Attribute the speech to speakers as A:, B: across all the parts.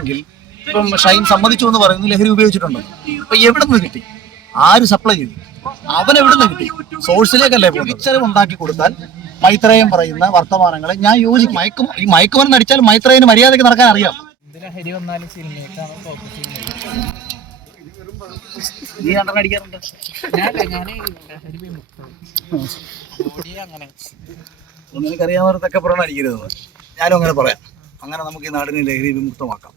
A: എങ്കിൽ ഇപ്പം ഷൈൻ സമ്മതിച്ചു എന്ന് പറയുന്നു ലഹരി ഉപയോഗിച്ചിട്ടുണ്ടോ? അപ്പൊ എവിടെ നിന്ന് കിട്ടി? ആര് സപ്ലൈ ചെയ്തു? അവൻ എവിടെ നിന്ന് കിട്ടി? സോഴ്സിലേക്കല്ലേ തിരിച്ചറിവ് ഉണ്ടാക്കി കൊടുത്താൽ മൈത്രേയം പറയുന്ന വർത്തമാനങ്ങളെ ഞാൻ യോജിക്കും. മയക്കും ഈ മയക്കുമരുന്ന് അടിച്ചാൽ മൈത്രേയന് മര്യാദയ്ക്ക് നടക്കാൻ അറിയാം.
B: ലഹരി വന്നാലും സിനിമയ്ക്കാണ് ഫോക്കസ് ചെയ്യുന്നത്?
A: നീ രണ്ടെണ്ണം അടിക്കാറുണ്ട്. അടിക്കരുത് ഞാനും അങ്ങനെ പറയാം. അങ്ങനെ നമുക്ക് ഈ നാടിനെ ലഹരി വിമുക്തമാക്കാം.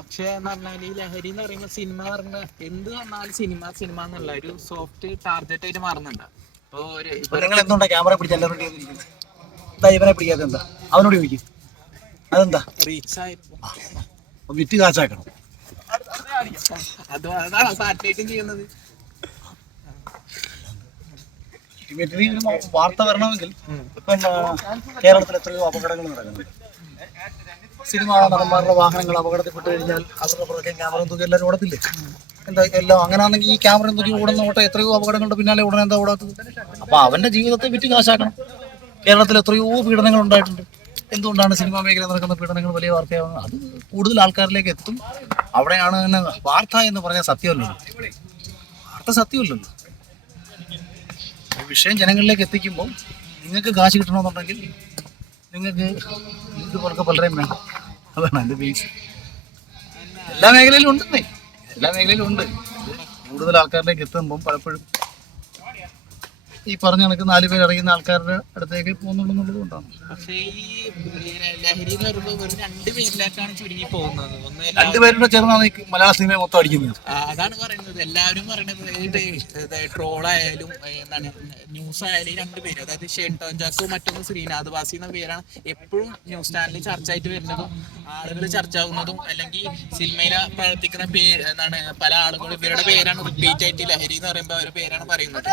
B: പക്ഷെ എന്ന് പറഞ്ഞാൽ ഈ ലഹരി എന്ന് പറയുമ്പോൾ സിനിമ പറഞ്ഞ എന്ത് പറഞ്ഞാലും സിനിമ സിനിമ എന്നുള്ള ഒരു സോഫ്റ്റ് ടാർഗറ്റ് ആയിട്ട് മാറുന്നുണ്ട്. ഇപ്പൊ ഒരു
A: എന്തുകൊണ്ടാ ക്യാമറ പിടിച്ച് എല്ലാവരും ഇവനെ പിടിക്കാത്ത എന്താ അവനോട് ചോദിക്കും. അതെന്താ?
B: റീച്ച് ആയിരുന്നു
A: വിറ്റ് കാശാക്കണം.
B: അത് അതാണ് സാറ്റലൈറ്റും ചെയ്യുന്നത്.
A: വാർത്ത വരണമെങ്കിൽ കേരളത്തിൽ എത്രയോ അപകടങ്ങൾ നടക്കുന്നുണ്ട്. സിനിമ നടന്മാരുടെ വാഹനങ്ങൾ അപകടത്തിൽപ്പെട്ട് കഴിഞ്ഞാൽ അവരുടെ പുറകെ ക്യാമറ തൂക്കി എല്ലാവരും ഓടത്തില്ലേ? എന്താ എല്ലാം അങ്ങനെയാണെങ്കിൽ ഈ ക്യാമറ തൂക്കി ഓടുന്ന ഓട്ടം എത്രയോ അപകടങ്ങളുടെ പിന്നാലെ ഉടനെ എന്താ ഓടാത്തത്? അപ്പൊ അവന്റെ ജീവിതത്തെ വിറ്റ് കാശാക്കണം കേരളത്തിൽ എത്രയോ പീഡനങ്ങൾ ഉണ്ടായിട്ടുണ്ട്. എന്തുകൊണ്ടാണ് സിനിമാ മേഖല നടക്കുന്ന പീഡനങ്ങൾ വലിയ വാർത്തയാവുന്നത്? അത് കൂടുതൽ ആൾക്കാരിലേക്ക് എത്തും. അവിടെയാണ് തന്നെ വാർത്ത എന്ന് പറഞ്ഞാൽ സത്യമല്ലല്ലോ വാർത്ത സത്യമല്ലല്ലോ വിഷയം ജനങ്ങളിലേക്ക് എത്തിക്കുമ്പോൾ നിങ്ങൾക്ക് കാശ് കിട്ടണമെന്നുണ്ടെങ്കിൽ നിങ്ങൾക്ക് ഇതുപോലൊക്കെ പലരെയും വേണം അതാണ് എന്റെ ബേസ് എല്ലാ മേഖലയിലും ഉണ്ടെന്നേ. എല്ലാ മേഖലയിലും ഉണ്ട്. കൂടുതൽ ആൾക്കാരിലേക്ക് എത്തുമ്പം പലപ്പോഴും ഈ പറഞ്ഞ കണക്ക് നാല് പേര് അറിയുന്ന ആൾക്കാരുടെ അടുത്തേക്ക് പോകുന്നുണ്ടെന്നുള്ളത് കൊണ്ടാണ്.
B: പക്ഷെ ഈ ലഹരി എന്ന് പറയുമ്പോൾ വെറും രണ്ട് പേരിലേക്കാണ് ചുരുങ്ങി പോകുന്നത്. ഒന്ന്
A: രണ്ടുപേരുടെ ചേർന്നാണ് ഈ മലയാള സിനിമയെ മൊത്തം അടിക്കുന്നത്.
B: ആ, അതാണ് പറയുന്നത്. എല്ലാവരും പറയുന്നത് ട്രോളായാലും എന്താണ് ന്യൂസ് ആയാലും ഈ രണ്ടുപേരും അതായത് ഷെയ്ൻ ജാക്കും മറ്റൊന്ന് ശ്രീനാഥ് വാസി എന്ന പേരാണ് എപ്പോഴും ന്യൂസ് ചാനലിൽ ചർച്ച ആയിട്ട് വരുന്നതും ആളുകൾ ചർച്ച ആകുന്നതും അല്ലെങ്കിൽ സിനിമയിൽ പ്രവർത്തിക്കുന്ന പേര് എന്താണ് പല ആളുകളും ഇവരുടെ പേരാണ് റിപ്പീറ്റ് ആയിട്ട് ലഹരി എന്ന് പറയുമ്പോൾ അവരുടെ പേരാണ് പറയുന്നത്.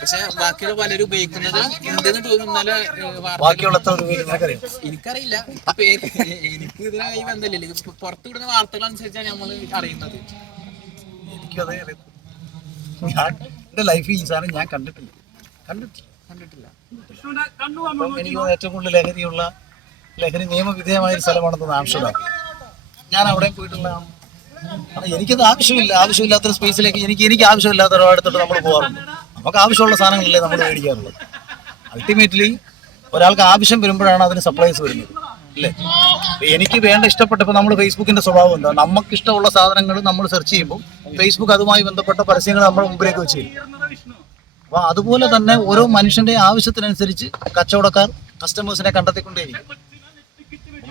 B: പക്ഷെ ബാക്കിയുള്ള പലരും ഉപയോഗിക്കുന്നത് എന്തെന്ന് തോന്നുന്ന എനിക്കറിയില്ല. എനിക്ക് ഇതിനായി ബന്ധമില്ല പുറത്തു വിടുന്ന വാർത്തകൾ അനുസരിച്ചാണ് നമ്മൾ അറിയുന്നത്.
A: ഞാൻ എന്റെ ലൈഫിൽ ഈ സാധനം ഞാൻ കണ്ടിട്ടില്ല. കണ്ടിട്ടില്ല.
B: കണ്ടിട്ടില്ല.
A: എനിക്ക് ഏറ്റവും കൂടുതൽ ലഹരിയുള്ള ലഹരി നിയമവിധേയമായ ഒരു സ്ഥലമാണെന്ന് ആംസ്റ്റർഡാം ഞാൻ അവിടെ പോയിട്ടുള്ളതാണ് എനിക്കത് ആവശ്യമില്ല. ആവശ്യമില്ലാത്തൊരു സ്പേസിലേക്ക് എനിക്ക് എനിക്ക് ആവശ്യമില്ലാത്ത ഒരാളടുത്തോട്ട് നമ്മൾ പോകാറുണ്ട് നമുക്ക് ആവശ്യമുള്ള സാധനങ്ങളല്ലേ നമ്മൾ മേടിക്കാറുള്ളത്. അൾട്ടിമേറ്റ്ലി ഒരാൾക്ക് ആവശ്യം വരുമ്പോഴാണ് അതിന് സപ്ലൈസ് വരുന്നത് അല്ലേ? എനിക്ക് വേണ്ട ഇഷ്ടപ്പെട്ടപ്പോൾ നമ്മൾ ഫേസ്ബുക്കിന്റെ സ്വഭാവം എന്താ? നമുക്ക് ഇഷ്ടമുള്ള സാധനങ്ങൾ നമ്മൾ സെർച്ച് ചെയ്യുമ്പോൾ ഫേസ്ബുക്ക് അതുമായി ബന്ധപ്പെട്ട പരസ്യങ്ങൾ നമ്മുടെ മുമ്പിലേക്ക് വെച്ച് ചെയ്യും അപ്പൊ അതുപോലെ തന്നെ ഓരോ മനുഷ്യന്റെ ആവശ്യത്തിനനുസരിച്ച് കച്ചവടക്കാർ കസ്റ്റമേഴ്സിനെ കണ്ടെത്തിക്കൊണ്ടേയിരിക്കും.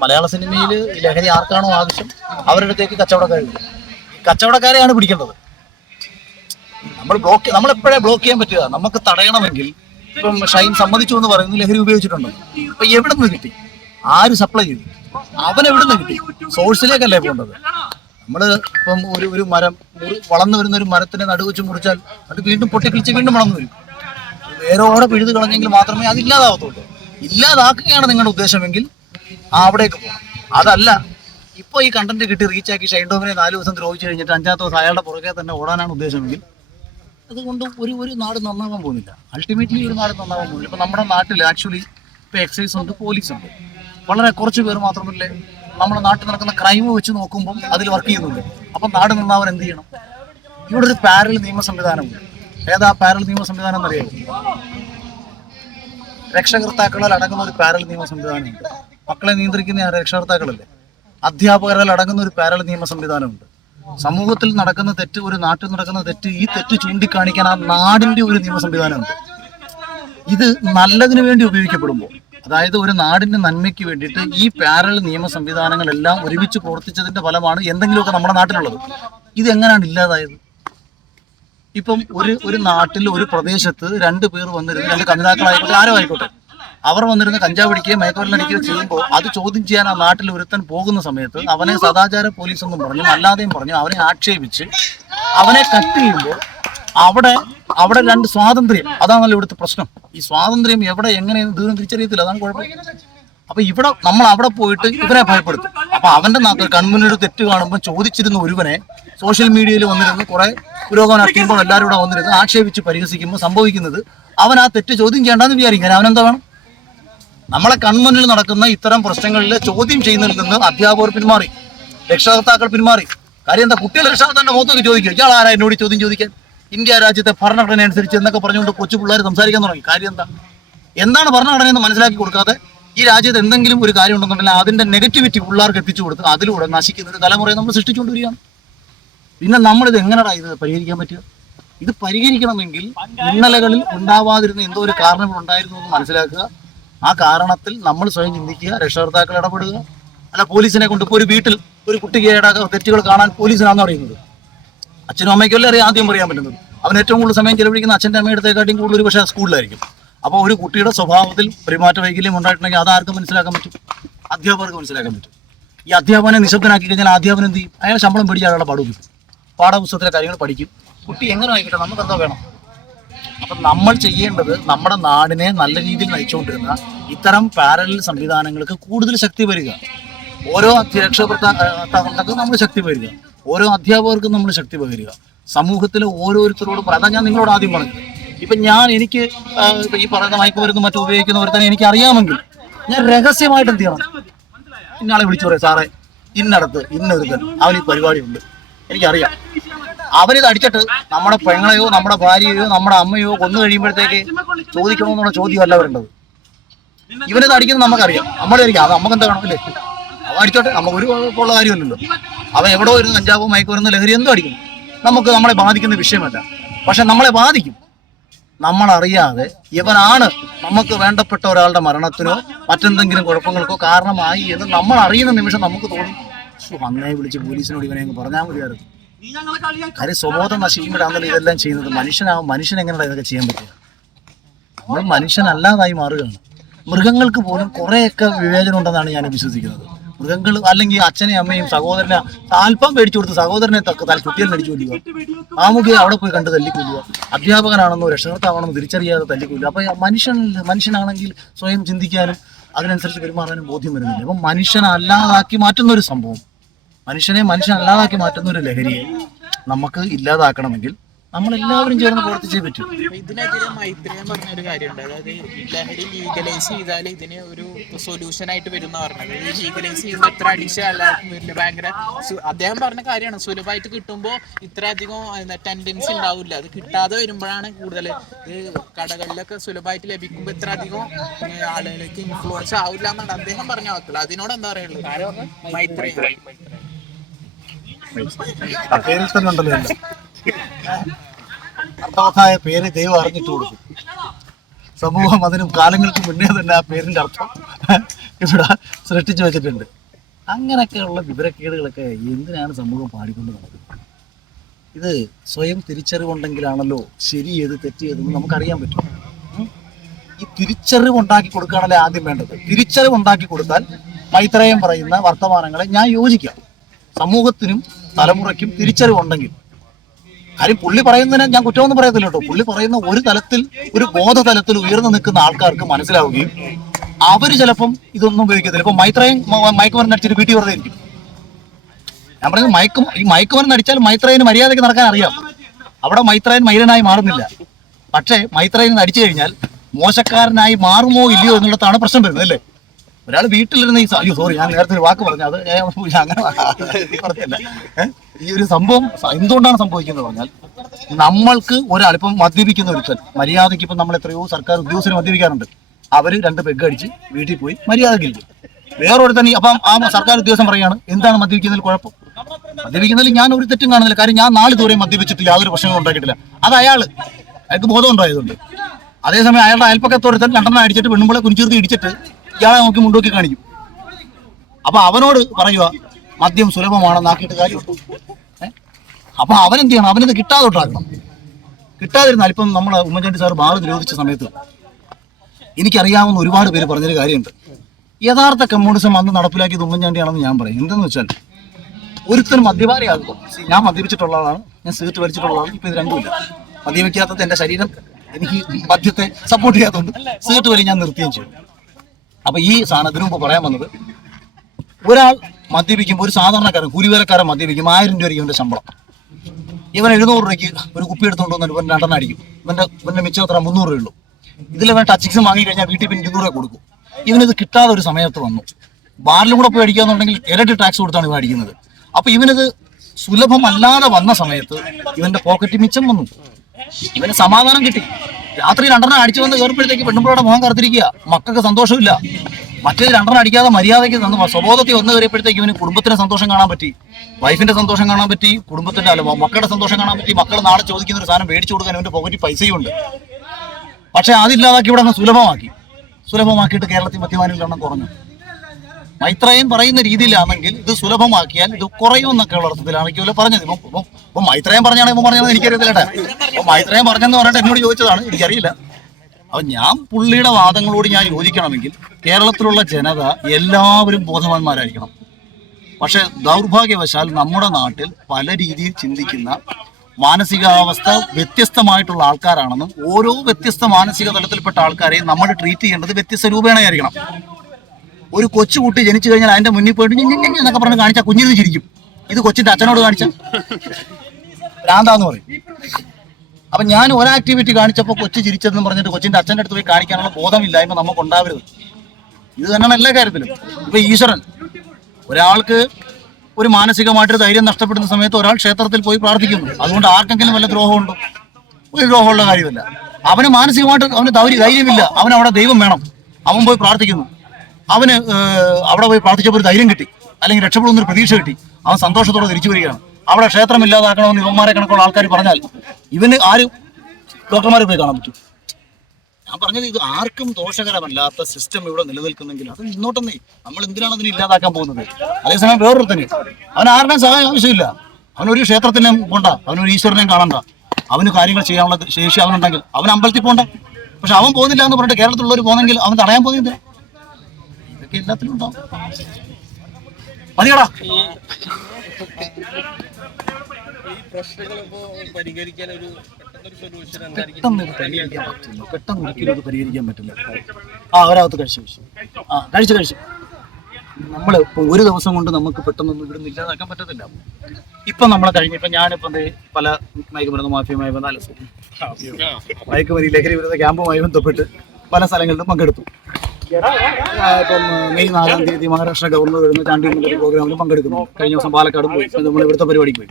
A: മലയാള സിനിമയിൽ ലഹരി ആർക്കാണോ ആവശ്യം? അവരുടെ അടുത്തേക്ക്. ഈ കച്ചവടക്കാരെയാണ് പിടിക്കേണ്ടത്. നമ്മൾ ബ്ലോക്ക് നമ്മൾ എപ്പോഴേ ബ്ലോക്ക് ചെയ്യാൻ പറ്റുക? നമുക്ക് തടയണമെങ്കിൽ ഇപ്പം ഷൈൻ സമ്മതിച്ചു എന്ന് പറയുന്നു ലഹരി ഉപയോഗിച്ചിട്ടുണ്ടോ? അപ്പൊ എവിടെ നിന്ന് കിട്ടി? ആര് സപ്ലൈ ചെയ്തു? അവൻ എവിടെ നിന്ന് കിട്ടി സോഴ്സിലേക്കല്ലേ പോകേണ്ടത്? നമ്മൾ ഇപ്പം ഒരു ഒരു മരം വളർന്നു വരുന്ന ഒരു മരത്തിനെ നടുവെച്ച് മുറിച്ചാൽ അത് വീണ്ടും പൊട്ടിക്കിളിച്ച് വീണ്ടും വളർന്നു വരും. വേരോടെ പിഴുതു കളഞ്ഞെങ്കിൽ മാത്രമേ അത് ഇല്ലാതാവത്തുള്ളൂ. ഇല്ലാതാക്കുകയാണ് നിങ്ങളുടെ ഉദ്ദേശമെങ്കിൽ ആ അവിടേക്ക് പോകണം അതല്ല ഇപ്പോൾ ഈ കണ്ടന്റ് കിട്ടി റീച്ചാക്കി ഷൈൻ ഡോമിനെ നാല് ദിവസം ദ്രോഹിച്ചു കഴിഞ്ഞിട്ട് അഞ്ചാമത്തെ ദിവസം അയാളുടെ പുറകെ തന്നെ ഓടാനാണ് ഉദ്ദേശമെങ്കിൽ അതുകൊണ്ട് ഒരു ഒരു നാട് നന്നാവാൻ പോകുന്നില്ല. അൾട്ടിമേറ്റ്ലി ഒരു നാട് നന്നാവാൻ പോകുന്നില്ല. ഇപ്പം നമ്മുടെ നാട്ടിൽ ആക്ച്വലി ഇപ്പോൾ എക്സൈസ് ഉണ്ട് പോലീസ് ഉണ്ട്. വളരെ കുറച്ച് പേർ മാത്രമല്ലേ നമ്മുടെ നാട്ടിൽ നടക്കുന്ന ക്രൈം വെച്ച് നോക്കുമ്പോൾ അതിൽ വർക്ക് ചെയ്യുന്നുണ്ട്. അപ്പം നാട് നന്നാവാൻ എന്ത് ചെയ്യണം? ഇവിടെ ഒരു പാരൽ നിയമ സംവിധാനമുണ്ട്. ഏതാ പാരൽ നിയമ സംവിധാനം എന്നറിയാമോ രക്ഷകർത്താക്കളിൽ അടങ്ങുന്ന ഒരു പാരൽ നിയമ സംവിധാനമുണ്ട്. മക്കളെ നിയന്ത്രിക്കുന്ന രക്ഷകർത്താക്കളല്ലേ? അധ്യാപകരാൽ അടങ്ങുന്ന ഒരു പാരൽ നിയമ സംവിധാനമുണ്ട്. സമൂഹത്തിൽ നടക്കുന്ന തെറ്റ് ഒരു നാട്ടിൽ നടക്കുന്ന തെറ്റ് ഈ തെറ്റ് ചൂണ്ടിക്കാണിക്കാൻ ആ നാടിന്റെ ഒരു നിയമ സംവിധാനമുണ്ട് ഇത് നല്ലതിനു വേണ്ടി ഉപയോഗിക്കപ്പെടുമ്പോൾ അതായത് ഒരു നാടിന്റെ നന്മയ്ക്ക് വേണ്ടിയിട്ട് ഈ പാരൽ നിയമ സംവിധാനങ്ങളെല്ലാം ഒരുമിച്ച് പ്രവർത്തിച്ചതിന്റെ ഫലമാണ് എന്തെങ്കിലുമൊക്കെ നമ്മുടെ നാട്ടിലുള്ളത്. ഇത് എങ്ങനെയാണ് ഇല്ലാതായത്? ഇപ്പം ഒരു ഒരു നാട്ടിൽ ഒരു പ്രദേശത്ത് രണ്ട് പേർ വന്നിരുന്ന് രണ്ട് കമിതാക്കളായിക്കോട്ടെ ആരോ ആയിക്കോട്ടെ. അവർ വന്നിരുന്ന് കഞ്ചാവ് പിടിക്കുകയും മയക്കുമരുന്നടിക്കുകയും ചെയ്യുമ്പോൾ അത് ചോദ്യം ചെയ്യാൻ ആ നാട്ടിൽ ഒരുത്തൻ പോകുന്ന സമയത്ത് അവനെ സദാചാര പോലീസ് എന്നും പറഞ്ഞു അല്ലാതെയും പറഞ്ഞു അവനെ ആക്ഷേപിച്ച് അവനെ കട്ട് ചെയ്യുമ്പോൾ അവിടെ അവിടെ രണ്ട് സ്വാതന്ത്ര്യം. അതാണല്ലോ ഇവിടുത്തെ പ്രശ്നം. ഈ സ്വാതന്ത്ര്യം എവിടെ എങ്ങനെ ദൂരം തിരിച്ചറിയത്തില്ല. അതാണ് കുഴപ്പം. അപ്പൊ ഇവിടെ നമ്മൾ അവിടെ പോയിട്ട് ഇവരെ ഭയപ്പെടുത്തും. അപ്പൊ അവന്റെ നാട്ടിൽ കൺമുന്നിൽ തെറ്റ് കാണുമ്പോൾ ചോദിച്ചിരുന്ന ഒരുവനെ സോഷ്യൽ മീഡിയയിൽ വന്നിരുന്ന് കുറെ പുരോഗമനം നടത്തുമ്പോൾ എല്ലാവരും കൂടെ വന്നിരുന്ന് ആക്ഷേപിച്ച് പരിഹസിക്കുമ്പോൾ സംഭവിക്കുന്നത് അവൻ ആ തെറ്റ് ചോദ്യം ചെയ്യേണ്ടെന്ന് വിചാരിക്കാൻ അവനെന്താ വേണം? നമ്മളെ കൺമുന്നിൽ നടക്കുന്ന ഇത്തരം പ്രശ്നങ്ങളിൽ ചോദ്യം ചെയ്യുന്നതിൽ നിന്ന് അധ്യാപകർ പിന്മാറി രക്ഷകർത്താക്കൾ പിന്മാറി. കാര്യം എന്താ കുട്ടികൾ രക്ഷകർത്താന്റെ മുഖത്തൊക്കെ ചോദിക്കും ഇയാൾ ആരാ എന്നോട് ചോദ്യം ചോദിക്കാൻ? ഇന്ത്യ രാജ്യത്തെ ഭരണഘടന അനുസരിച്ച് എന്നൊക്കെ പറഞ്ഞുകൊണ്ട് കൊച്ചു പിള്ളേർ സംസാരിക്കാൻ തുടങ്ങി. കാര്യം എന്താ? എന്താണ് ഭരണഘടന എന്ന് മനസ്സിലാക്കി കൊടുക്കാതെ ഈ രാജ്യത്ത് എന്തെങ്കിലും ഒരു കാര്യം ഉണ്ടെന്നുണ്ടെങ്കിൽ അതിന്റെ നെഗറ്റിവിറ്റി പിള്ളേർക്ക് എത്തിച്ചു കൊടുത്ത് അതിലൂടെ നശിക്കുന്ന ഒരു തലമുറയെ നമ്മൾ സൃഷ്ടിച്ചുകൊണ്ടിരിക്കുകയാണ്. പിന്നെ നമ്മളിത് എങ്ങനെയാണ് ഇത് പരിഹരിക്കാൻ പറ്റുക? ഇത് പരിഹരിക്കണമെങ്കിൽ ഇന്നലകളിൽ ഉണ്ടാവാതിരുന്ന എന്തോ ഒരു കാരണങ്ങൾ ഉണ്ടായിരുന്നു എന്ന് മനസ്സിലാക്കുക. ആ കാരണത്തിൽ നമ്മൾ സ്വയം ചിന്തിക്കുക രക്ഷകർത്താക്കൾ ഇടപെടുക. അല്ല പോലീസിനെ കൊണ്ട് ഇപ്പോൾ ഒരു വീട്ടിൽ ഒരു കുട്ടിയുടെ തെറ്റുകൾ കാണാൻ പോലീസിനാണെന്ന് അറിയുന്നത് അച്ഛനും അമ്മയ്ക്കല്ലേ അറിയാം ആദ്യം പറയാൻ പറ്റുന്നത്. അവൻ ഏറ്റവും കൂടുതൽ സമയം ചെലവഴിക്കുന്ന അച്ഛന്റെ അമ്മയുടെക്കാട്ടിയും കൂടുതൽ ഒരു പക്ഷേ സ്കൂളിലായിരിക്കും. അപ്പോൾ ഒരു കുട്ടിയുടെ സ്വഭാവത്തിൽ പെരുമാറ്റ വൈകല്യം ഉണ്ടായിട്ടുണ്ടെങ്കിൽ അത് ആർക്കും മനസ്സിലാക്കാൻ പറ്റും. അധ്യാപകർക്ക് മനസ്സിലാക്കാൻ പറ്റും. ഈ അധ്യാപനെ നിശബ്ദനാക്കി കഴിഞ്ഞാൽ അധ്യാപനം എന്ത് ചെയ്യും? അയാൾ ശമ്പളം പിടിച്ച് അയാളെ പാഠപുസ്തകത്തിലെ കാര്യങ്ങൾ പഠിക്കും. കുട്ടി എങ്ങനെ ആയിക്കോട്ടെ? നമുക്ക് എന്താ വേണം? അപ്പം നമ്മൾ ചെയ്യേണ്ടത് നമ്മുടെ നാടിനെ നല്ല രീതിയിൽ നയിച്ചുകൊണ്ടിരുന്ന ഇത്തരം പാരലൽ സംവിധാനങ്ങൾക്ക് കൂടുതൽ ശക്തി വരിക. ഓരോ രക്ഷകർത്താക്കൾക്ക് നമ്മൾ ശക്തി പകരുക ഓരോ അധ്യാപകർക്കും നമ്മൾ ശക്തി പകരുക. സമൂഹത്തിലെ ഓരോരുത്തരോടും അതാ ഞാൻ നിങ്ങളോട് ആദ്യം പറഞ്ഞത്. ഇപ്പൊ ഞാൻ എനിക്ക് ഈ പറയുന്ന മയക്കുമരുന്ന് മറ്റും ഉപയോഗിക്കുന്നവർ തന്നെ എനിക്ക് അറിയാമെങ്കിൽ ഞാൻ രഹസ്യമായിട്ട് എന്ത് ചെയ്യണം? ഇന്നാളെ വിളിച്ചു പറയാം സാറേ ഇന്നടത്ത് ഇന്നൊരുത്തൻ അവൻ ഈ പരിപാടിയുണ്ട്. എനിക്കറിയാം. അവനിത് അടിച്ചിട്ട് നമ്മുടെ പെങ്ങളെയോ നമ്മുടെ ഭാര്യയോ നമ്മുടെ അമ്മയോ കൊന്നു കഴിയുമ്പോഴത്തേക്ക് ചോദിക്കണമെന്നുള്ള ചോദ്യമല്ല വരേണ്ടത്. ഇവനിത് അടിക്കുന്നത് നമുക്കറിയാം. നമ്മളെ അറിയാം അത് നമുക്ക് എന്താ കാണത്തില്ലേ അവൻ അടിച്ചോട്ടെ. നമുക്ക് ഒരു കുഴപ്പമുള്ള കാര്യമല്ലല്ലോ. അവൻ എവിടെ വരുന്ന കഞ്ചാവോ മയക്കോ വരുന്ന ലഹരി എന്തോ അടിക്കും. നമുക്ക് നമ്മളെ ബാധിക്കുന്ന വിഷയമല്ല. പക്ഷെ നമ്മളെ ബാധിക്കും. നമ്മളറിയാതെ ഇവനാണ് നമുക്ക് വേണ്ടപ്പെട്ട ഒരാളുടെ മരണത്തിനോ മറ്റെന്തെങ്കിലും കുഴപ്പങ്ങൾക്കോ കാരണമായി എന്ന് നമ്മൾ അറിയുന്ന നിമിഷം നമുക്ക് തോന്നി. "ശ്ശോ, അന്നേ വിളിച്ച് പോലീസിനോട് ഇവനെ അങ്ങ് പറഞ്ഞാൽ മതിയായിരുന്നു. കാര്യം സ്വബോധം നശിക്കുമ്പോഴാണല്ലോ ഇതെല്ലാം ചെയ്യുന്നത്. മനുഷ്യനാവും മനുഷ്യൻ എങ്ങനെയാണ് ഇതൊക്കെ ചെയ്യാൻ പറ്റുക? നമ്മൾ മനുഷ്യനല്ലാതായി മാറുകയാണ്. മൃഗങ്ങൾക്ക് പോലും കുറേയൊക്കെ വിവേചനം ഉണ്ടെന്നാണ് ഞാൻ വിശ്വസിക്കുന്നത്. മൃഗങ്ങൾ അല്ലെങ്കിൽ അച്ഛനെയും അമ്മയും സഹോദരനെ അല്പം പേടിച്ചു കൊടുത്ത് സഹോദരനെ തക്ക തല കുട്ടികൾ മേടിച്ചു കൊല്ലുക. ആമുഖയെ അവിടെ പോയി കണ്ട് തല്ലിക്കൊല്ലുക. അധ്യാപകനാണെന്നോ രക്ഷകർത്താവണമെന്നോ തിരിച്ചറിയാതെ തല്ലിക്കൊല്ലുക. അപ്പൊ മനുഷ്യൻ മനുഷ്യനാണെങ്കിൽ സ്വയം ചിന്തിക്കാനും അതിനനുസരിച്ച് പെരുമാറാനും ബോധ്യം വരുന്നില്ല. അപ്പൊ മനുഷ്യനല്ലാതാക്കി മാറ്റുന്ന ഒരു സംഭവം. മനുഷ്യനെ അല്ലാതാക്കി മാറ്റുന്ന ഒരു ലഹരിയെ നമുക്ക് ഇല്ലാതാക്കണമെങ്കിൽ നമ്മൾ എല്ലാവരും ചേർന്ന് പ്രവർത്തിച്ചേ പറ്റൂ.
B: ഇതിനെതിരെ മൈത്രിയൻ പറഞ്ഞ ഒരു കാര്യമുണ്ട്. അതായത് ലഹരി ലീഗലൈസ് ചെയ്താൽ ഇതിന് ഒരു സൊല്യൂഷൻ ആയിട്ട് വരും എന്ന് പറഞ്ഞത്. ഈ ലീഗലൈസ് ചെയ്യുമ്പോൾ ഇത്ര അഡിക്ഷൻ എല്ലാവർക്കും വരില്ല ഭയങ്കര സു- അദ്ദേഹം പറഞ്ഞ കാര്യമാണ്. സുലഭമായിട്ട് കിട്ടുമ്പോൾ ഇത്ര അധികം ടെൻഡൻസി ഉണ്ടാവില്ല. അത് കിട്ടാതെ വരുമ്പോഴാണ് കൂടുതൽ ഇത് കടകളിലൊക്കെ സുലഭമായിട്ട് ലഭിക്കുമ്പോൾ ഇത്ര അധികം ഏ, ആളുകളിലേക്ക് ഇൻഫ്ലുവൻസ് ആവില്ല എന്നാണ് അദ്ദേഹം പറഞ്ഞ വാക്കുകൾ. അതിനോട് എന്താ പറയുള്ളൂ മൈത്രി.
A: പേരിൽ തന്നെ. അർത്ഥവത്തായ പേര് ദൈവം അറിഞ്ഞിട്ട് കൊടുക്കും. സമൂഹം അതിനും കാലങ്ങൾക്ക് മുന്നേ തന്നെ ആ പേരിന്റെ അർത്ഥം ഇവിടെ സൃഷ്ടിച്ചു വെച്ചിട്ടുണ്ട്. അങ്ങനെയൊക്കെയുള്ള വിവരക്കേടുകളൊക്കെ എന്തിനാണ് സമൂഹം പാടിക്കൊണ്ട് നടക്കുന്നത്? ഇത് സ്വയം തിരിച്ചറിവുണ്ടെങ്കിലാണല്ലോ ശരി ഏത് തെറ്റ് ഏതെന്ന് നമുക്കറിയാൻ പറ്റും. ഈ തിരിച്ചറിവ് ഉണ്ടാക്കി കൊടുക്കുകയാണല്ലേ ആദ്യം വേണ്ടത്? തിരിച്ചറിവ് ഉണ്ടാക്കി കൊടുത്താൽ മൈത്രേയം പറയുന്ന വർത്തമാനങ്ങളെ ഞാൻ യോജിക്കാം. സമൂഹത്തിനും തലമുറയ്ക്കും തിരിച്ചറിവുണ്ടെങ്കിൽ. കാര്യം പുള്ളി പറയുന്നതിന് ഞാൻ കുറ്റമൊന്നും പറയത്തില്ല കേട്ടോ. പുള്ളി പറയുന്ന ഒരു തലത്തിൽ ഒരു ബോധതലത്തിൽ ഉയർന്നു നിൽക്കുന്ന ആൾക്കാർക്ക് മനസ്സിലാവുകയും അവർ ചിലപ്പം ഇതൊന്നും ഉപയോഗിക്കത്തില്ല. ഇപ്പൊ മൈത്രയും മയക്കുമരുന്ന് അടിച്ചിട്ട് വീട്ടിൽ വെറുതെ ഇരിക്കും. ഞാൻ പറയുന്നത് മയക്കും ഈ മയക്കുമരുന്ന് അടിച്ചാൽ മൈത്രയന് മര്യാദയ്ക്ക് നടക്കാൻ അറിയാം. അവിടെ മൈത്രയൻ മൈരനായി മാറുന്നില്ല. പക്ഷേ മൈത്രയൻ അടിച്ചു കഴിഞ്ഞാൽ മോശക്കാരനായി മാറുമോ ഇല്ലയോ എന്നുള്ളതാണ് പ്രശ്നം വരുന്നത് അല്ലേ? ഒരാൾ വീട്ടിലിരുന്ന് ഈ അയ്യോ സോറി ഞാൻ നേരത്തെ ഒരു വാക്ക് പറഞ്ഞു. അത് ഏ, അങ്ങനെ പറഞ്ഞല്ല? ഈ ഒരു സംഭവം എന്തുകൊണ്ടാണ് സംഭവിക്കുന്നത് പറഞ്ഞാൽ നമ്മൾക്ക് ഒരാൾ ഇപ്പം മദ്യപിക്കുന്ന ഒരുത്തൻ മര്യാദയ്ക്ക് ഇപ്പം നമ്മൾ എത്രയോ സർക്കാർ ഉദ്യോഗസ്ഥർ മദ്യപിക്കാറുണ്ട്. അവർ രണ്ട് പെഗ് അടിച്ച് വീട്ടിൽ പോയി മര്യാദയ്ക്ക് ഇരിക്കും. വേറൊരുത്തൻ അപ്പം ആ സർക്കാർ ഉദ്യോഗസ്ഥൻ പറയാണ് എന്താണ് മദ്യപിക്കുന്നതിൽ കുഴപ്പം? മദ്യപിക്കുന്നതിൽ ഞാൻ ഒരു തെറ്റും കാണുന്നില്ല. കാര്യം ഞാൻ നാല് ദൂരം മദ്യപിച്ചിട്ടില്ല. യാതൊരു പ്രശ്നങ്ങളും ഉണ്ടാക്കിയിട്ടില്ല. അത് അയാൾ അയാൾക്ക് ബോധം ഉണ്ടായതുകൊണ്ട്. അതേസമയം അയാളുടെ അയൽപ്പക്കത്തോടത്തൻ രണ്ടെണ്ണം അടിച്ചിട്ട് പെണ്ണുമ്പോളെ കുനിച്ചീർത്തി ഇടിച്ചിട്ട് ഇയാളെ നോക്കി മുണ്ടോക്കി കാണിക്കും. അപ്പൊ അവനോട് പറയുക മദ്യം സുലഭമാണെന്നാക്കിയിട്ട് കാര്യമുണ്ട്. കാര്യം അപ്പൊ എന്ത് ചെയ്യണം അവനത് കിട്ടാതൊട്ടാക്കണം. കിട്ടാതിരുന്നാൽ ഇപ്പം നമ്മളെ ഉമ്മൻചാണ്ടി സാർ ബാർ നിരോധിച്ച സമയത്ത് എനിക്കറിയാവുന്ന ഒരുപാട് പേര് പറഞ്ഞൊരു കാര്യമുണ്ട്. യഥാർത്ഥ കമ്മ്യൂണിസം അന്ന് നടപ്പിലാക്കിയത് ഉമ്മൻചാണ്ടിയാണെന്ന് ഞാൻ പറയും. എന്തെന്ന് വെച്ചാൽ ഒരുത്തൻ മദ്യപാരിയാകും ഞാൻ മദ്യപിച്ചിട്ടുള്ള ആളാണ്. ഞാൻ സീറ്റ് വലിച്ചിട്ടുള്ളതാണ് ഇപ്പൊ ഇത് രണ്ടുമില്ല. മദ്യപിക്കാത്തത് എന്റെ ശരീരം എനിക്ക് മദ്യത്തെ സപ്പോർട്ട് ചെയ്യാത്തതുകൊണ്ട് സീറ്റ് വലി ഞാൻ നിർത്തുകയും ചെയ്തു അപ്പൊ ഈ സാധനത്തിന് മുമ്പ് പറയാൻ വന്നത് ഒരാൾ മദ്യപിക്കുമ്പോൾ ഒരു സാധാരണക്കാരൻ കൂലിവേലക്കാരൻ മദ്യപിക്കും ആയിരം രൂപ ഇവന്റെ ശമ്പളം. ഇവൻ എഴുന്നൂറ് രൂപയ്ക്ക് ഒരു കുപ്പി എടുത്തുകൊണ്ട് വന്നിട്ട് ഇവൻ രണ്ടെണ്ണം അടിക്കും. ഇവന്റെ ഇവന്റെ മിച്ചം എത്ര? മുന്നൂറ് രൂപയുള്ളൂ. ഇതിൽ ഇവൻ ടച്ചിക്സ് വാങ്ങി കഴിഞ്ഞാൽ വീട്ടിൽ പിന്നെ ഇരുന്നൂറ് രൂപ കൊടുക്കും. ഇവനിത് കിട്ടാതെ ഒരു സമയത്ത് വന്നു. ബാറിലും കൂടെ പോയി അടിക്കാന്നുണ്ടെങ്കിൽ ഇരട്ടി ടാക്സ് കൊടുത്താണ് ഇവ അടിക്കുന്നത്. അപ്പൊ ഇവനത് സുലഭമല്ലാതെ വന്ന സമയത്ത് ഇവന്റെ പോക്കറ്റ് മിച്ചം വന്നു. ഇവന് സമാധാനം കിട്ടി. രാത്രി രണ്ടെണ്ണം അടിച്ചു വന്ന് കയറുമ്പോഴത്തേക്ക് പെണ്ണുമ്പോടെ മുഖം കറുത്തിരിക്കുക. മക്കൾക്ക് സന്തോഷമില്ല. മറ്റേത് രണ്ടെണ്ണം അടിക്കാതെ മര്യാദയ്ക്ക് നിന്ന് സ്വബോധത്തിൽ വന്നു കയറിയപ്പോഴത്തേക്ക് ഇവന് കുടുംബത്തിന് സന്തോഷം കാണാൻ പറ്റി. വൈഫിന്റെ സന്തോഷം കാണാൻ പറ്റി കുടുംബത്തിന്റെ അല്ല മക്കളുടെ സന്തോഷം കാണാൻ പറ്റി. മക്കൾ നാളെ ചോദിക്കുന്ന ഒരു സാധനം മേടിച്ചു കൊടുക്കാൻ ഇവന്റെ പോക്കറ്റിൽ പൈസയും ഉണ്ട്. പക്ഷെ അതില്ലാതാക്കി ഇവിടെ അങ്ങ് സുലഭമാക്കി. സുലഭമാക്കിയിട്ട് കേരളത്തിൽ മദ്യപാനികളുടെ എണ്ണം കുറഞ്ഞു. മൈത്രേയൻ പറയുന്ന രീതിയിലാണെങ്കിൽ ഇത് സുലഭമാക്കിയാൽ ഇത് കുറയുമെന്നൊക്കെ ഉള്ള അർത്ഥത്തിലാണ് എനിക്ക് പറഞ്ഞത്. ഇപ്പം ഇപ്പം മൈത്രേയൻ പറഞ്ഞാണ് ഇപ്പം പറഞ്ഞത് എനിക്കറിയത്തില്ല കേട്ടോ. അപ്പൊ മൈത്രേയൻ പറഞ്ഞെന്ന് പറഞ്ഞിട്ട് എന്നോട് ചോദിച്ചതാണ് എനിക്കറിയില്ല. അപ്പൊ ഞാൻ പുള്ളിയുടെ വാദങ്ങളോട് ഞാൻ യോജിക്കണമെങ്കിൽ കേരളത്തിലുള്ള ജനത എല്ലാവരും ബോധവാന്മാരായിരിക്കണം. പക്ഷെ ദൗർഭാഗ്യവശാൽ നമ്മുടെ നാട്ടിൽ പല രീതിയിൽ ചിന്തിക്കുന്ന മാനസികാവസ്ഥ വ്യത്യസ്തമായിട്ടുള്ള ആൾക്കാരാണെന്നും ഓരോ വ്യത്യസ്ത മാനസിക തലത്തിൽപ്പെട്ട ആൾക്കാരെയും നമ്മൾ ട്രീറ്റ് ചെയ്യേണ്ടത് വ്യത്യസ്ത രൂപേണയായിരിക്കണം. ഒരു കൊച്ചു കുട്ടി ജനിച്ചു കഴിഞ്ഞാൽ അതിന്റെ മുന്നിൽ പോയിട്ട് എന്നൊക്കെ പറഞ്ഞ് കാണിച്ചാൽ കുഞ്ഞിന് ചിരിക്കും. ഇത് കൊച്ചിന്റെ അച്ഛനോട് കാണിച്ച. ഭ്രാന്താന്ന് പറയും. അപ്പൊ ഞാൻ ഒരു ആക്ടിവിറ്റി കാണിച്ചപ്പോൾ കൊച്ചു ചിരിച്ചതെന്ന് പറഞ്ഞിട്ട് കൊച്ചിന്റെ അച്ഛന്റെ അടുത്ത് പോയി കാണിക്കാനുള്ള ബോധമില്ലായ്മ നമുക്ക് ഉണ്ടാവരുത് ഇത് തന്നെയാണ് എല്ലാ കാര്യത്തിലും. ഇപ്പൊ ഈശ്വരൻ ഒരാൾക്ക് ഒരു മാനസികമായിട്ടൊരു ധൈര്യം നഷ്ടപ്പെടുന്ന സമയത്ത് ഒരാൾ ക്ഷേത്രത്തിൽ പോയി പ്രാർത്ഥിക്കുന്നു. അതുകൊണ്ട് ആർക്കെങ്കിലും വല്ല ദ്രോഹമുണ്ടോ? ഒരു ദ്രോഹമുള്ള കാര്യമില്ല. അവന് മാനസികമായിട്ട് അവന് ധൈര്യമില്ല. അവൻ അവിടെ ദൈവം വേണം. അവൻ പോയി പ്രാർത്ഥിക്കുന്നു. അവന് അവിടെ പോയി പ്രാർത്ഥിച്ചപ്പോൾ ഒരു ധൈര്യം കിട്ടി. അല്ലെങ്കിൽ രക്ഷപ്പെടുന്ന ഒരു പ്രതീക്ഷ കിട്ടി. അവൻ സന്തോഷത്തോടെ തിരിച്ചു വരികയാണ്. അവിടെ ക്ഷേത്രം ഇല്ലാതാക്കണമെന്ന് ഇവന്മാരെ കണക്കുള്ള ആൾക്കാർ പറഞ്ഞാൽ ഇവന് ആരും ഡോക്ടർമാരെ പോയി കാണാൻ പറ്റും? ഞാൻ പറഞ്ഞത് ഇത് ആർക്കും ദോഷകരമല്ലാത്ത സിസ്റ്റം ഇവിടെ നിലനിൽക്കുന്നെങ്കിൽ അത് ഇന്നോട്ടെന്നേ നമ്മൾ എന്തിനാണ് അതിനെ ഇല്ലാതാക്കാൻ പോകുന്നത്? അതേസമയം വേറൊരുത്തന്. അവൻ ആരുടെയും സഹായം ആവശ്യമില്ല. അവനൊരു ക്ഷേത്രത്തിനും പോണ്ട. അവനൊരു ഈശ്വരനെയും കാണണ്ട. അവന് കാര്യങ്ങൾ ചെയ്യാനുള്ള ശേഷി അവനുണ്ടെങ്കിൽ അവൻ അമ്പലത്തിൽ പോണ്ട. പക്ഷെ അവൻ പോകുന്നില്ല എന്ന് പറഞ്ഞിട്ട് കേരളത്തിലുള്ളവർ പോകുന്നെങ്കിൽ അവൻ തടയാൻ പോകുന്നില്ല. ഇതൊക്കെ എല്ലാത്തിലും ഉണ്ടാവും. മതിയടാ പെട്ടെന്ന് പരിഹരിക്കാൻ പറ്റില്ല. പെട്ടെന്ന് ഒരിക്കലും അത് പരിഹരിക്കാൻ പറ്റില്ല. ആ ഒരാകത്ത് കഴിച്ചു കഴിച്ചു. ആ കഴിച്ചു കഴിച്ചു. നമ്മൾ ഒരു ദിവസം കൊണ്ട് നമുക്ക് പെട്ടെന്നൊന്നും നിന്ന് ഇല്ലാതാക്കാൻ പറ്റത്തില്ല. ഇപ്പം നമ്മളെ കഴിഞ്ഞ ഇപ്പം ഞാനിപ്പം പല മയക്കുമരുന്ന് മാഫിയുമായി ബന്ധ മയക്കുമരി ലഹരി വിരുദ്ധ ക്യാമ്പുമായി ബന്ധപ്പെട്ട് പല സ്ഥലങ്ങളിലും പങ്കെടുത്തു. ഇപ്പം മെയ് നാലാം തീയതി മഹാരാഷ്ട്ര ഗവർണർ വരുന്ന ചാണ്ടി മുന്നേറ്റ പ്രോഗ്രാമിൽ പങ്കെടുക്കുന്നു. കഴിഞ്ഞ ദിവസം പാലക്കാട് പോയി. നമ്മൾ ഇവിടുത്തെ പരിപാടിക്ക് പോയി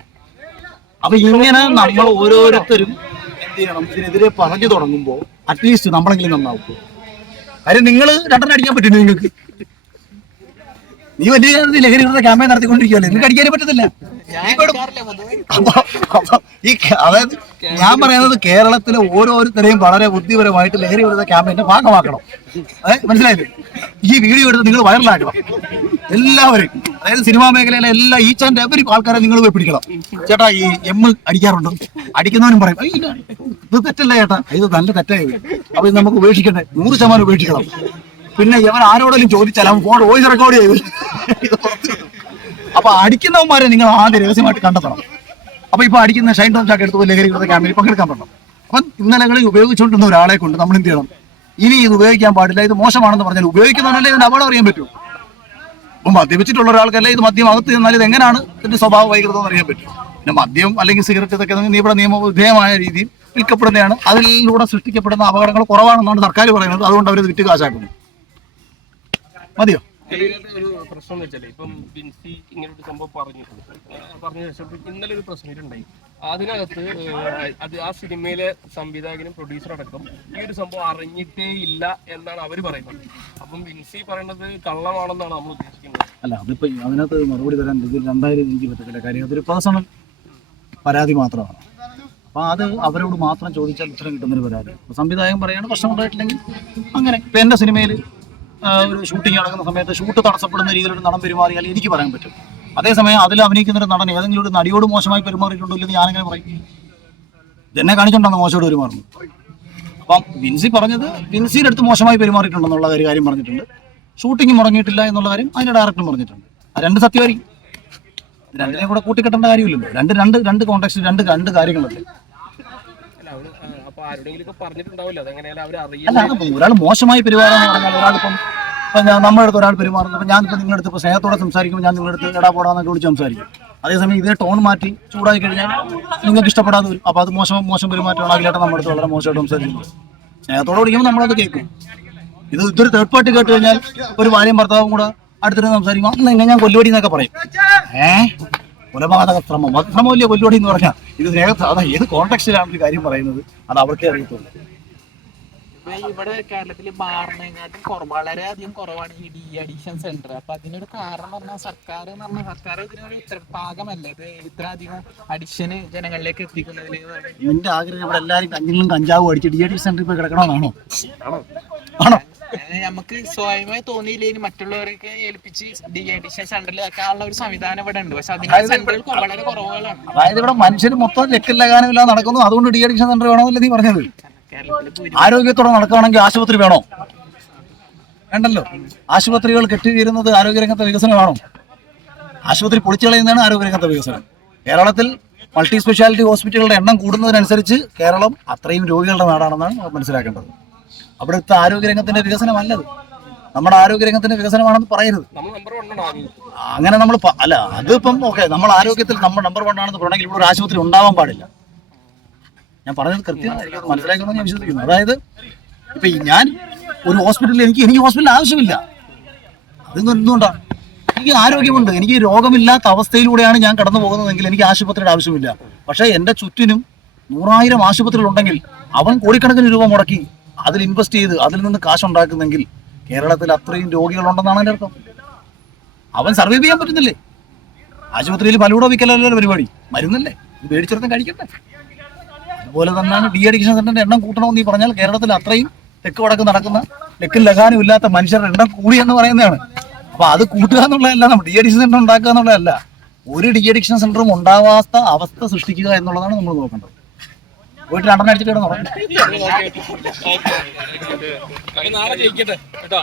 A: അപ്പൊ ഇങ്ങനെ നമ്മൾ ഓരോരുത്തരും എന്ത് ചെയ്യണം? ഇതിനെതിരെ പറഞ്ഞു തുടങ്ങുമ്പോൾ അറ്റ്ലീസ്റ്റ് നമ്മളെങ്കിലും നന്നാവും. കാര്യം നിങ്ങൾ രണ്ടെണ്ണം അടിക്കാൻ പറ്റില്ല നിങ്ങൾക്ക്? നീ വലിയ ലഹരി വിരുദ്ധ ക്യാമ്പയിൻ നടത്തിക്കൊണ്ടിരിക്കുവല്ലേ? നിനക്ക് അടിക്കാനേ പറ്റത്തില്ല. അപ്പൊ ഈ അതായത് ഞാൻ പറയുന്നത് കേരളത്തിലെ ഓരോരുത്തരെയും വളരെ ബുദ്ധിപരമായിട്ട് ലഹരി വിരുദ്ധ ക്യാമ്പയിന്റെ ഭാഗമാക്കണം. ഏഹ് മനസ്സിലായില്ലേ? ഈ വീഡിയോ എടുത്ത് നിങ്ങൾ വൈറലാക്കണം എല്ലാവരും അതായത് സിനിമാ മേഖലയിലെ എല്ലാ ഈ ആൻഡ് എവരി ആൾക്കാരെ നിങ്ങൾ പോയി പിടിക്കണം. ചേട്ടാ ഈ എം അടിക്കാറുണ്ടോ? അടിക്കുന്നവനും പറയും "അയ്യ, ഇല്ല, ഇത് തെറ്റല്ല ചേട്ടാ. ഇത് നല്ല തെറ്റായി. അപ്പൊ ഇത് നമുക്ക് ഉപേക്ഷിക്കണ്ടേ? നൂറ് ശതമാനം ഉപേക്ഷിക്കണം. പിന്നെ ഇവൻ ആരോടെങ്കിലും ചോദിച്ചാൽ അവൻ ഫോൺ വോയിസ് റെക്കോർഡ് ചെയ്തു അപ്പൊ അടിക്കുന്നവന്മാരെ നിങ്ങൾ ആദ്യം രഹസ്യമായിട്ട് കണ്ടെത്തണം. അപ്പൊ ഇപ്പൊ അടിക്കുന്ന ഷൈൻ ടോം ചാക്ക് എടുത്ത് ലഹരി കൊടുത്ത ക്യാമ്പിൽ പങ്കെടുക്കാൻ പറ്റണം അപ്പൊ ഇന്നലകളിൽ ഉപയോഗിച്ചുകൊണ്ടിരുന്ന ഒരാളെ കൊണ്ട് നമ്മൾ എന്ത് ചെയ്യണം? ഇനി ഇത് ഉപയോഗിക്കാൻ പാടില്ല ഇത് മോശമാണെന്ന് പറഞ്ഞാൽ ഉപയോഗിക്കുന്നവരല്ലേ ഇതിന്റെ അപകടം അറിയാൻ പറ്റൂ. അപ്പൊ മദ്യപിച്ചിട്ടുള്ള ഒരാൾക്കല്ലേ ഇത് മദ്യം അകത്ത് ചെന്നാൽ ഇത് എങ്ങനെയാണ് ഇതിന്റെ സ്വഭാവ വൈകൃതം എന്ന് അറിയാൻ പറ്റും. പിന്നെ മദ്യം അല്ലെങ്കിൽ സിഗരറ്റ് ഇതൊക്കെ നിയമ നിയമവിധേയമായ രീതിയിൽ വിൽക്കപ്പെടുന്നതാണ്. അതിലൂടെ സൃഷ്ടിക്കപ്പെടുന്ന അപകടങ്ങൾ കുറവാണെന്നാണ് സർക്കാർ പറയുന്നത്. അതുകൊണ്ട് അവർ വിറ്റ് കാശാക്കുന്നു. മതിയോ?
C: ഒരു പ്രശ്നം എന്ന് വെച്ചാൽ ഇപ്പം ബിൻസി ഇങ്ങനെ ഒരു സംഭവം പറഞ്ഞു. പറഞ്ഞു ശേഷം ഇന്നലെ ഒരു പ്രശ്നം ഉണ്ടായി അതിനകത്ത് അത് ആ സിനിമയിലെ സംവിധായകനും പ്രൊഡ്യൂസർ അടക്കം ഈ ഒരു സംഭവം അറിഞ്ഞിട്ടേ ഇല്ല എന്നാണ് അവർ പറയുന്നത്. അപ്പം ബിൻസി പറയുന്നത് കള്ളമാണെന്നാണ് നമ്മൾ ഉദ്ദേശിക്കുന്നത്.
A: അല്ല അതിപ്പോ അതിനകത്ത് മറുപടി തരാൻ ഇതിൽ രണ്ടായിരം എനിക്ക് പറ്റത്തില്ല. കാര്യം അതൊരു പേഴ്സണൽ പരാതി മാത്രമാണ്. അപ്പോൾ അത് അവരോട് മാത്രം ചോദിച്ചാൽ ഉത്തരം കിട്ടുന്നൊരു പരാതി. സംവിധായകൻ പറയാണ് പ്രശ്നമുണ്ടായിട്ടില്ലെങ്കിൽ അങ്ങനെ. ഇപ്പൊ എന്റെ സിനിമയിൽ ഒരു ഷൂട്ടിംഗ് നടക്കുന്ന സമയത്ത് ഷൂട്ട് തടസ്സപ്പെടുന്ന രീതിയിലൊരു നടൻ പെരുമാറിയാൽ എനിക്ക് പറയാൻ പറ്റും. അതേസമയം അതിൽ അഭിനയിക്കുന്ന ഒരു നടൻ ഏതെങ്കിലും ഒരു നടിയോട് മോശമായി പെരുമാറിയിട്ടുണ്ടോ ഇല്ലെന്ന് ഞാനെങ്ങനെ പറയും? ഇതെന്നെ കാണിച്ചുകൊണ്ടാണ് മോശമായിട്ട് പെരുമാറുന്നത്. അപ്പം വിൻസി പറഞ്ഞത് വിൻസിയുടെ അടുത്ത് മോശമായി പെരുമാറിയിട്ടുണ്ടെന്നുള്ള ഒരു കാര്യം പറഞ്ഞിട്ടുണ്ട്. ഷൂട്ടിംഗ് മുടങ്ങിയിട്ടില്ല എന്നുള്ള കാര്യം അതിന്റെ ഡയറക്ടറും പറഞ്ഞിട്ടുണ്ട്. ആ രണ്ട് സത്യമായിരിക്കും. രണ്ടിനെ കൂടെ കൂട്ടിക്കെട്ടേണ്ട കാര്യമില്ലല്ലോ. രണ്ട് രണ്ട് രണ്ട് കോണ്ടാക്ട് രണ്ട് രണ്ട് കാര്യങ്ങളല്ലേ
C: അപ്പൊ പറഞ്ഞിട്ടുണ്ടാവില്ല അവർ
A: ഒരാൾ മോശമായി പെരുമാറാന്ന് പറഞ്ഞാൽ ഒരാളിപ്പം ഇപ്പം ഞാൻ നമ്മുടെ അടുത്ത് ഒരാൾ പെരുമാറുന്നത് ഞാൻ ഞാനിപ്പോൾ നിങ്ങളുടെ അടുത്ത് ഇപ്പോൾ സ്നേഹത്തോടെ സംസാരിക്കുമ്പോൾ ഞാൻ നിങ്ങളുടെ അടുത്ത് എടാ പോടാന്നൊക്കെ വിളിച്ച് സംസാരിക്കും. അതേസമയം ഇതേ ടോൺ മാറ്റി ചൂടായി കഴിഞ്ഞാൽ നിങ്ങൾക്ക് ഇഷ്ടപ്പെടാതെ വരും. അപ്പോൾ അത് മോശം മോശം പെരുമാറ്റമാണ്. അതിലേട്ട് നമ്മുടെ അടുത്ത് വളരെ മോശമായിട്ട് സംസാരിക്കുന്നത് സ്നേഹത്തോടെ വിളിക്കുമ്പോൾ നമ്മളത് കേൾക്കും. ഇത് ഇതൊരു തേർഡ് പാർട്ടി കേട്ട് കഴിഞ്ഞാൽ ഒരു ഭാര്യയും ഭർത്താവും കൂടെ അടുത്തിരുന്ന് സംസാരിക്കും അന്ന് ഞാൻ കൊല്ലുപടി എന്നൊക്കെ പറയും. ഏ? കൊലപാതക ശ്രമം വധശ്രമമല്ലേ കൊല്ലുപടി എന്ന് പറഞ്ഞാൽ ഇത് സ്നേഹത്തെ അത് ഏത് കോൺടെക്സ്റ്റിലാണ് ഒരു കാര്യം പറയുന്നത്? അത് അവർക്കേ അറിയത്തുള്ളൂ.
B: ഇവിടെ കേരളത്തിൽ ബാറിനെക്കാട്ടും കുറവ് വളരെയധികം കുറവാണ് ഈ ഡി അഡിക്ഷൻ സെന്റർ അപ്പൊ അതിനൊരു കാരണം പറഞ്ഞാൽ സർക്കാർ എന്ന് പറഞ്ഞാൽ സർക്കാർ ഇതിനൊരു ഇത്ര ഭാഗമല്ല ഇത് ഇത്ര അധികം അഡിക്ഷന് ജനങ്ങളിലേക്ക് എത്തിക്കുന്നതിൽ
A: എന്റെ ആഗ്രഹം ഇവിടെ എല്ലാവരും കഞ്ഞിലും കഞ്ചാവും അടിച്ച് ഡി അഡിക്ഷൻ സെന്ററിൽ പോയി കിടക്കണമെന്നാണോ ആണോ?
B: നമുക്ക് സ്വയമായി തോന്നിയില്ലെങ്കിൽ മറ്റുള്ളവരൊക്കെ ഏൽപ്പിച്ച് ഡി അഡിക്ഷൻ സെന്ററിൽ ആക്കാനുള്ള ഒരു സംവിധാനം ഇവിടെ ഉണ്ട്. പക്ഷെ അതിന്റെ സെന്ററുകൾ വളരെ കുറവുകളാണ്.
A: അതായത് ഇവിടെ മനുഷ്യർ മൊത്തം ലക്കില്ലകാനമില്ലാതെ നടക്കുന്നു. അതുകൊണ്ട് ഡി അഡിക്ഷൻ സെന്റർ വേണമെന്നല്ലേ നീ പറഞ്ഞത്. ആരോഗ്യത്തോടെ നടക്കുകയാണെങ്കിൽ ആശുപത്രി വേണോ? വേണ്ടല്ലോ. ആശുപത്രികൾ കെട്ടിവീരുന്നത് ആരോഗ്യരംഗത്തെ വികസനമാണോ? ആശുപത്രി പൊളിച്ചു കളയുന്നതാണ് ആരോഗ്യരംഗത്തെ വികസനം. കേരളത്തിൽ മൾട്ടി സ്പെഷ്യാലിറ്റി ഹോസ്പിറ്റലുകളുടെ എണ്ണം കൂടുന്നതിനനുസരിച്ച് കേരളം അത്രയും രോഗികളുടെ നാടാണെന്നാണ് മനസ്സിലാക്കേണ്ടത്. അവിടുത്തെ ആരോഗ്യരംഗത്തിന്റെ വികസനമല്ലത്. നമ്മുടെ ആരോഗ്യരംഗത്തിന്റെ വികസനമാണെന്ന് പറയരുത്. അങ്ങനെ നമ്മൾ അല്ല അതിപ്പം ഓക്കെ നമ്മൾ ആരോഗ്യത്തിൽ നമ്മൾ നമ്പർ വൺ ആണെന്ന് പറയണമെങ്കിൽ ഇവിടെ ഒരു ആശുപത്രി ഉണ്ടാവാൻ പാടില്ല. ഞാൻ പറഞ്ഞത് കൃത്യമായിരിക്കും മനസ്സിലാക്കണമെന്ന് ഞാൻ വിശ്വസിക്കുന്നു. അതായത് ഇപ്പൊ ഞാൻ ഒരു ഹോസ്പിറ്റലിൽ എനിക്ക് എനിക്ക് ഹോസ്പിറ്റൽ ആവശ്യമില്ല. അതൊന്നും എന്തുകൊണ്ടാണ് എനിക്ക് ആരോഗ്യമുണ്ട് എനിക്ക് രോഗമില്ലാത്ത അവസ്ഥയിലൂടെയാണ് ഞാൻ കടന്നു പോകുന്നതെങ്കിൽ എനിക്ക് ആശുപത്രിയുടെ ആവശ്യമില്ല. പക്ഷേ എന്റെ ചുറ്റിനും നൂറായിരം ആശുപത്രികൾ ഉണ്ടെങ്കിൽ അവൻ കോടിക്കണക്കിന് രൂപ മുടക്കി. അതിൽ ഇൻവെസ്റ്റ് ചെയ്ത് അതിൽ നിന്ന് കാശ് ഉണ്ടാക്കുന്നെങ്കിൽ കേരളത്തിൽ അത്രയും രോഗികളുണ്ടെന്നാണ് എന്റെ അർത്ഥം. അവൻ സർവേ ചെയ്യാൻ പറ്റുന്നില്ലേ? ആശുപത്രിയിൽ ഫലൂട വിൽക്കലല്ലോ പരിപാടി? മരുന്നല്ലേ? മേടിച്ചെടുത്ത് കഴിക്കട്ടെ. അതുപോലെ തന്നെയാണ് ഡി അഡിക്ഷൻ സെന്ററിന്റെ എണ്ണം കൂട്ടണമെന്ന് നീ പറഞ്ഞാൽ കേരളത്തിൽ അത്രയും തെക്ക് വടക്ക് നടക്കുന്ന ലക്കും ലഗാനും ഇല്ലാത്ത മനുഷ്യരുടെ എണ്ണം കൂടി എന്ന് പറയുന്നതാണ്. അപ്പൊ അത് കൂട്ടുക എന്നുള്ളതല്ല നമ്മൾ ഡി അഡിക്ഷൻ സെന്റർ ഉണ്ടാക്കുക എന്നുള്ളതല്ല. ഒരു ഡി അഡിക്ഷൻ സെന്ററും ഉണ്ടാവാത്ത അവസ്ഥ സൃഷ്ടിക്കുക എന്നുള്ളതാണ് നമ്മൾ നോക്കേണ്ടത്. പോയിട്ട് രണ്ടെണ്ണം അടിച്ചിട്ട് കിടന്ന്.
C: നാളെ ജയിക്കട്ടെ. കേട്ടോ?